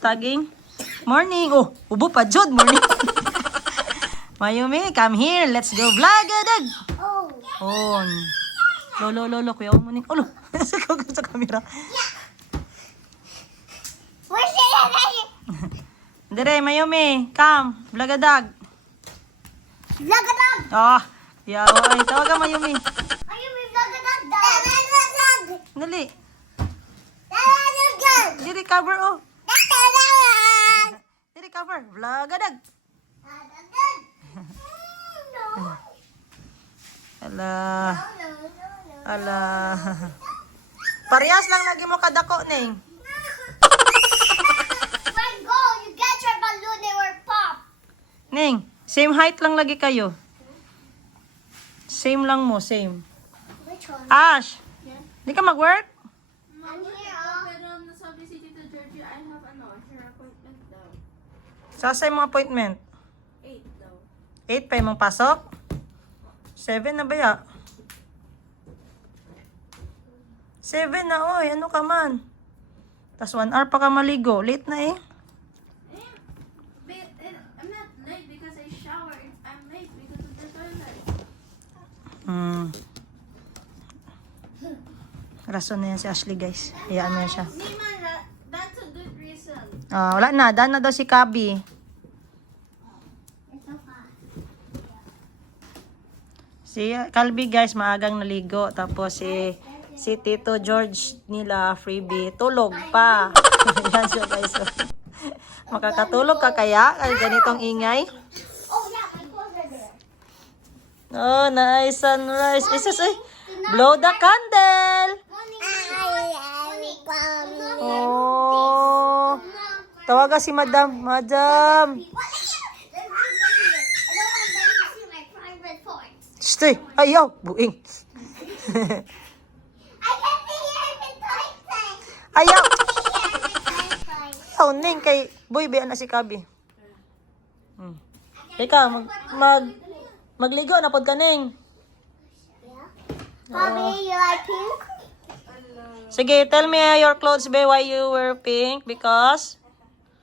Tagging. Morning. Oh, ubo pa jud morning. Mayumi, come here. Let's go vlog. On. Lolo, kuya mo ning. Olo. Sa camera. Dire, Mayumi, come. Vlogadag. Vlogadag. Ah, yawa ay tawagan Mayumi. Mayumi, vlogadag. Dali. Vlogadag. Dire cover oh. Dire cover. Vlogadag. Ala. Parehas lang lagi mo kadako ning. When go, you get your balloon, they will pop. Ning, same height lang lagi kayo. Same lang mo, same. Which one? Ash, di ka mag-work? I'm here, oh. Pero nasabi si Tito Georgie, I have hair appointment daw. Sasay mong appointment? 8 daw. 8 pa yung pasok? 7 na ba ya? 7 na, oy. Ano ka man? Tas 1 hour pa ka maligo. Late na eh. But I'm not late because I showered. I'm late because of the toilet. Rason na yan si Ashley, guys. Iyaan na siya. Nima, that's a good reason. Wala na. Daan na daw si Kabi. It's so fast. Si Calby, guys, maagang naligo. Tapos si Tito George nila, freebie, tulog pa. Yan siya, guys. Makakatulog ka kaya? Ay, ganitong ingay. Oh, yeah, my clothes are there. Oh, nice sunrise. Isus, ay. Blow the candle. Oh. Tawaga si Madam. Madam. Stay. Ayaw. Buing. Ayaw. Ayaw, Ning. Kay Boy, bayan na si Kabi. Ika, magligo na pod ka, Ning. Mommy, you like pink? Sige, tell me your clothes, be, why you wear pink? Because?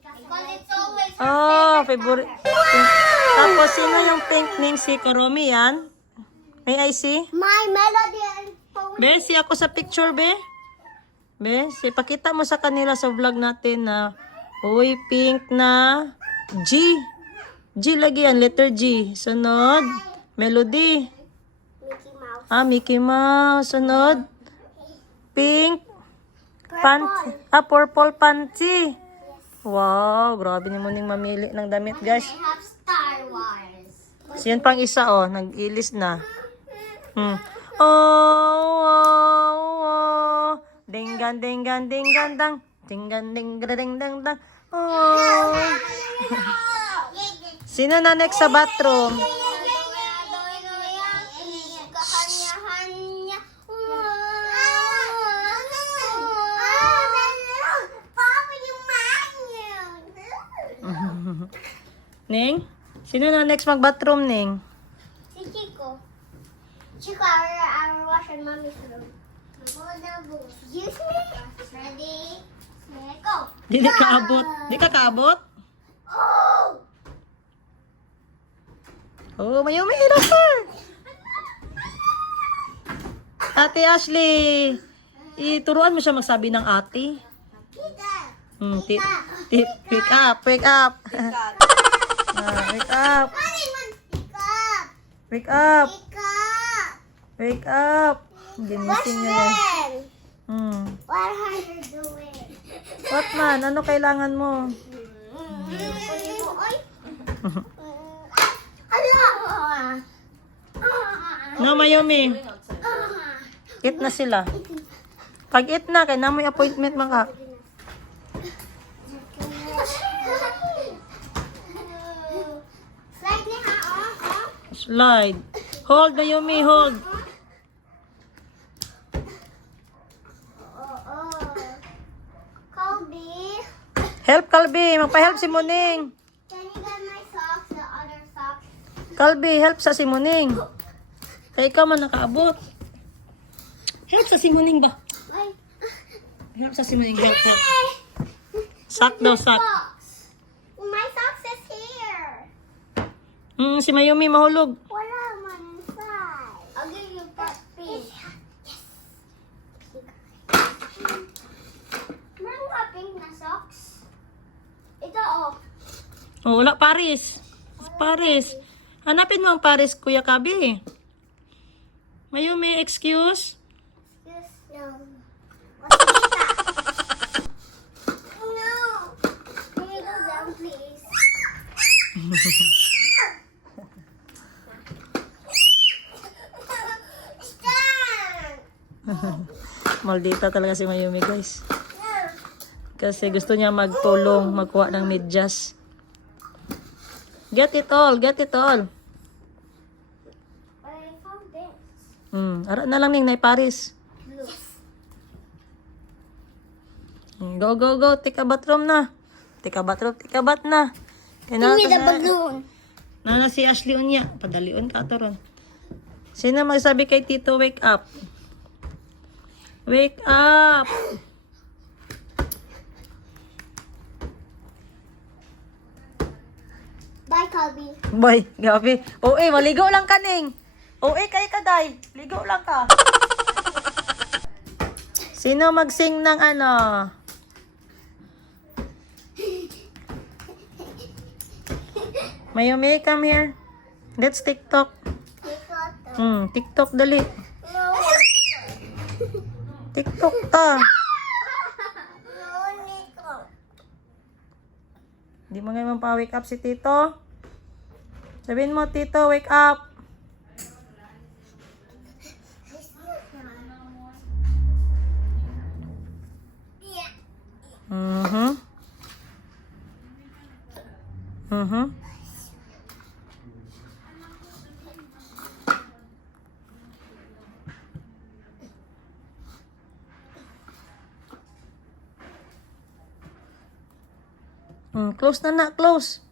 Because it's always Favorite. Pink. Tapos, sino yung pink name? Si Karomi yan? May I see? my melody and phone. Be, si ako sa picture, be. Be, pakita mo sa kanila sa vlog natin na uy, pink na G. G lagi yan, letter G. Sunod, melody. Mickey Mouse. Mickey Mouse. Sunod, pink. Purple panty. Wow, grabe ni mo ning mamili ng damit, guys. They have Star Wars. So, yun pang isa, nag-ilis na. Oh. Dinggan, dinggan, dinggan, dang. Dinggan, dinggan, dinggan, dang. Oh. Sino na next sa bathroom? Ning? Sino na next mag-bathroom, Ning? Si Chico. Chico, our wash in mommy's room. Excuse me? Ready? Set, go. Di ka kaabot. Di ka kaabot? Oh! Oh, Mayumi, hirap pa. Ate Ashley, ituruan mo siya magsabi ng ate. Kita. Wake up, wake up. Wake up, wake up, wake up. Ginising niya yan. What are you doing? What man? Ano kailangan mo? No, Mayumi. Eat na sila. Pag eat na, kaya na may appointment mga. Slide. Hold, Mayumi, hold. Colby, Help, Kalbi. Magpa-help si Muning. can you get my socks, the other socks? Kalbi, help sa si Muning. Kaya ikaw man nakaabot. Help sa si Muning ba? Ay. Help sa si Muning. Help, help. Sock daw, sock. Socks. My socks is here. Si Mayumi mahulog. Wala man inside. I'll give you that pink. Yes. Meron ka pink na socks? Ito oh. Oh, wala Paris. Paris. Hanapin mo ang Paris, Kuya Kabi. Mayumi, excuse? Yes, no. What's that? No. Can you go down, please? Stand. Maldita talaga si Mayumi, guys. Kasi gusto niya magtulong, magkuha ng medyas. Get it all, get it all. But I found this. Ara na lang ning nay Paris. Yes. Go, go, go. Take a bathroom na. Take a bathroom, take a bath na. Give me the balloon. Nana si Ashley unya. Padalion ka ato ron. Sino magsabi kay Tito, wake up? Wake up! Bye, Calby. Boy, gabi. Maligo lang ka ning. Kay kaday. Ligo lang ka. Sino magsing ng ano? Mayumi, come here. Let's TikTok. TikTok dali. No. TikTok ta. No, Nico. Di mo ngayon pa-wake up si Tito? Sabihin mo, Tito, wake up. Yeah. Close na, close.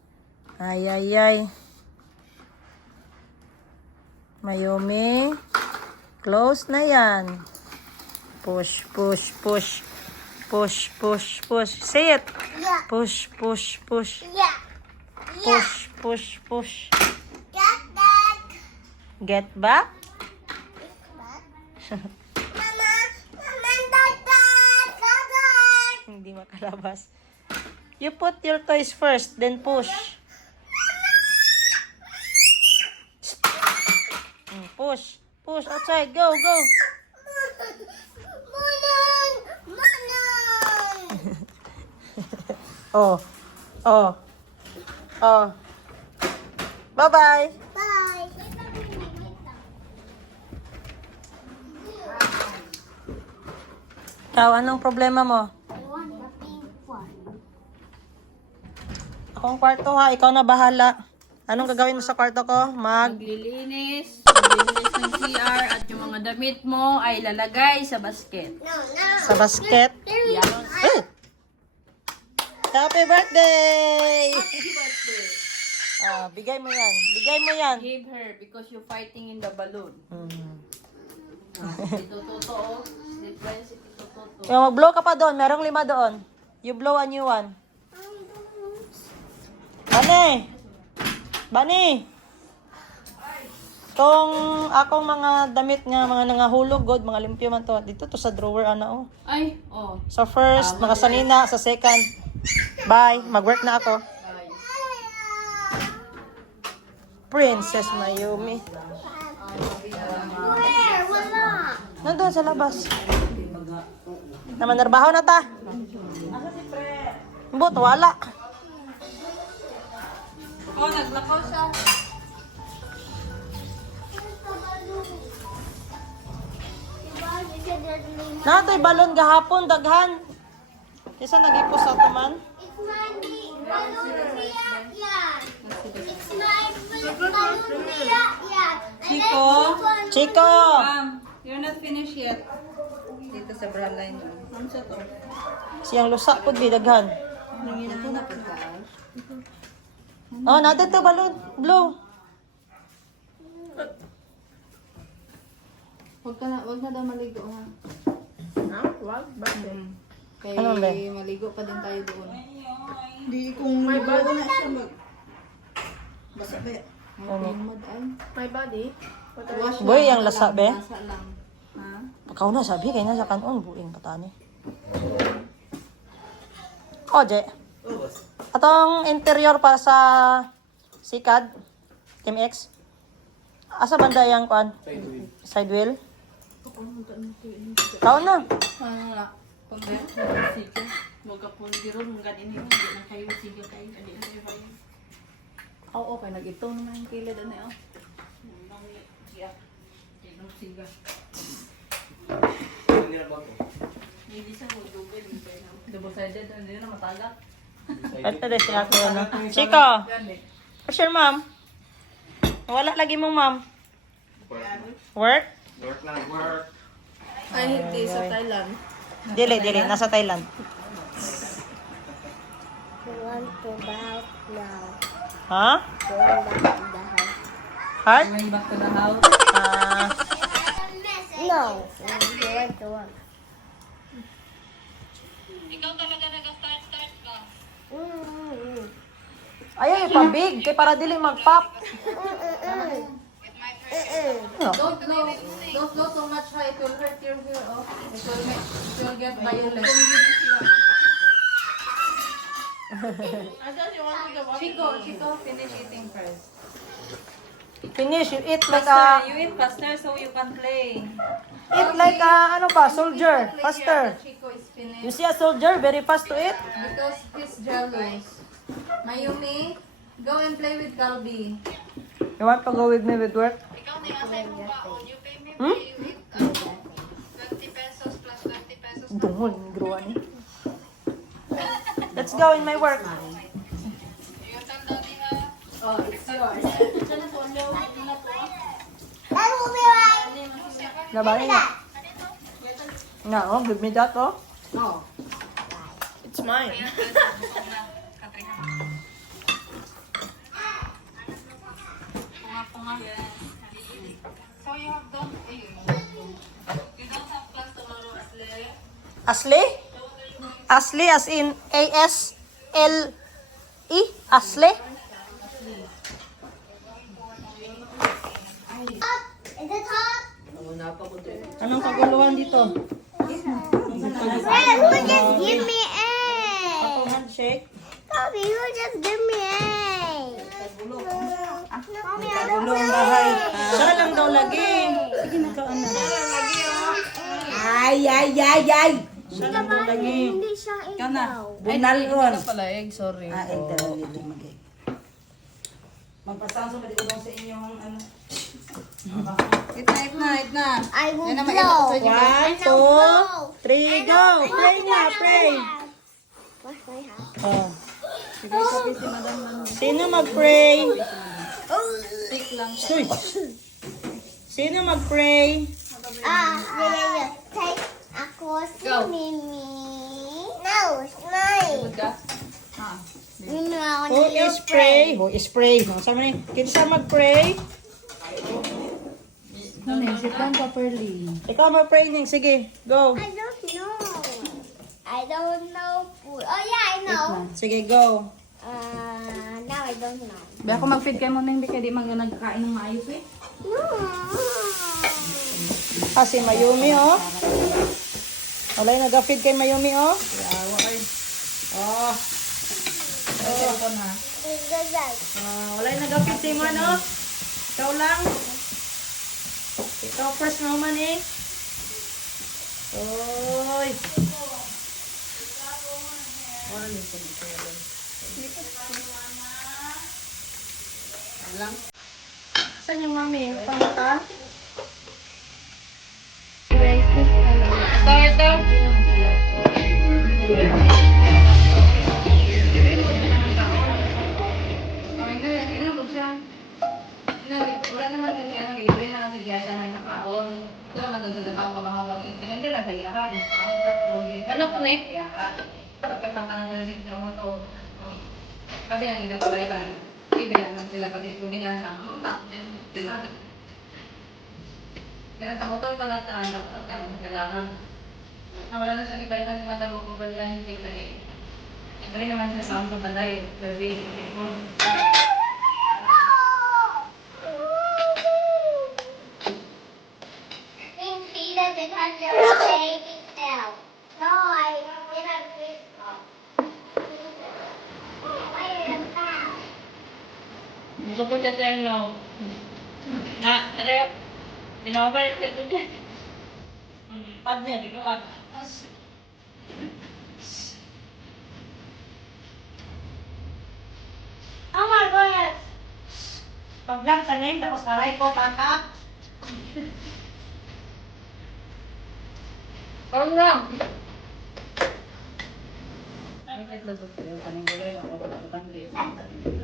Ay, ay, ay. Mayumi. Close na yan. Push, push, push. Push, push, push. Say it. Yeah. Push, push, push. Yeah. Push, push, push. Get back. Get back. Mama, Dada. Hindi makalabas. You put your toys first, then push. Push. Push outside. Go, go. Manon. Manon. Oh. Oh. Oh. Bye-bye. Bye. Ikaw, anong problema mo? I want the pink one. Akong kwarto ha, ikaw na bahala. Anong gagawin mo sa kwarto ko? Maglilinis ng CR at yung mga damit mo ay lalagay sa basket. No, no. Sa basket. Yan. Eh! Happy birthday! Happy birthday. Bigay mo yan. Bigay mo yan. Give her because you're fighting in the balloon. Tito Toto, oh. Sleep ba yan si Tito Toto? Yung mag-blow ka pa doon. Merong 5 doon. You blow a new one. Bani! Bani! Itong akong mga damit nga, mga nangahulog, god, mga limpyo man to. Dito to sa drawer, ana, oh. Ay, oh. Sa first, mga sanina. Sa second, bye. Mag-work na ako. Bye. Princess Mayumi. Where? Wala. Nandun sa labas. Naman narbaho na ta. But, wala. Oh, naglakaw siya. Natoy balon gahapon, daghan. Isa nag-ipos sa tuman. It's my balloon react, yeah. It's my balloon react, yeah. Chico? Chico! You're not finished yet. Dito sa bra line. Ano sa to? Siyang lusa po, di daghan. Oh, natin to balon. Blow. Huwag na daw maligo, ha? Wag, bakit? Kay Ano ba? maligo pa din tayo doon. Di kung bago na siya basa ba? Ano? My body? Wash Boy, ang lasa, be? Lasa lang. Ha? Ikaw na sabi, kaya na sa kanon, buing patani. Oje. Atong interior para sa Sikad, Team X. Asa banda yang kuan? Side wheel. Ikaw na. Ano na? Pag sige. Huwag ka po nagiro, mga ganyan yun. Hindi na kayo, sige kayo. Hindi na kayo kayo. Oo, okay. Nag-ito naman yung kilid. Ano yun? Sige. Hindi siya mo double. Double-sided. Hindi na matagak. Ito din si ate, ano. Chico, where's your mom? Wala lagi mong mom. Work? Work lang, work. Ay, hindi. Sa Thailand. Dili, nasa Thailand. We want to back now. Ha? We want back to the house. Heart? Going back to the house. No, we want to work. Ikaw talaga nag-start ka. Ayaw, ipabig. Kaya para dili mag-pop. No. Don't go so much high. It will hurt your hair. Oh. It will get violet. Chico, finish eating first. Finish, you eat like a, You eat faster so you can play. eat like a, ano pa, soldier. Faster. Chico is You finished see a soldier, very fast to eat. because he's jealous. Mayumi, go and play with Calbi. You want to go with me with work? Hmm? Dungol, nigruan eh. Let's go in my work. Oh, it's yours. That will be right. Labanin na. Na, oh, give me that, oh. No. It's mine. So you have done you don't have class tomorrow, Asle? Asli? Asli as in A-S-L-E? Asli? Is it hot? Anong kaguluhan dito? Fred, who just give me A? Atong handshake? Mommy, who just give me A? Mommy, I don't Gulo ang bahay. Siya lang daw lagi. Sige na ka, ano. Ay. Siya lang daw lagi. Hindi siya ikaw. Bunal ron. pala egg, sorry. Ito dili magay. Magpasanso ba di ko sa inyong ano? Eat na. I will Yan naman, blow. 1, 2, 3, go! Pray na, pray! Wash my hands. Oh. Sino mag-pray? Stick lang. Uy. Sino mag-pray? Yeah. Take ako si Mimi. No, it's mine. Good ka? Mimi, I want Who to is pray? Who is pray? Sama ni. Kinsa mag-pray? Sit down properly. Ikaw mag-pray ning. Sige, go. I don't know. I don't know food. Oh yeah, I know. Sige, go. Now I don't know. Ba ako mag-feed kayo mo nang kaya di man nagkakain ng maayos eh. No. Ah, si Mayumi, oh. Wala yung nag-feed kay Mayumi, oh. Oh. Cellphone ha. Wala yung nag-feed si mo, no? Ikaw lang. Ikaw first naman, eh. Oy. Saan yung mami? Pangutan? Wala naman kasi ano, libre na lang sa giyasa na nakaon. Ito naman doon sa tao kabahawag. Hindi lang sa iyakan. Ano po na eh? Pagkakang na rin sa mga to. Kasi ang hindi pa ba ibilang lang sila pati kung hindi nga kaya sa motor pala sa anak at kailangan Nawala na sa iba yung mata mo kung wala hindi ko na Siyempre naman sa sound ko balay, baby. Think he doesn't understand now. No, I didn't think so. Why is that? Gusto ko siya sa'yo, no? Na, ano? Dinawabal siya doon. Pag niya, di ko ka. Oh my goodness. Pag lang tanim, tapos aray ko, kaka. Parang lang. Ay, kahit lasot ko yung kaningulay, ako, ako,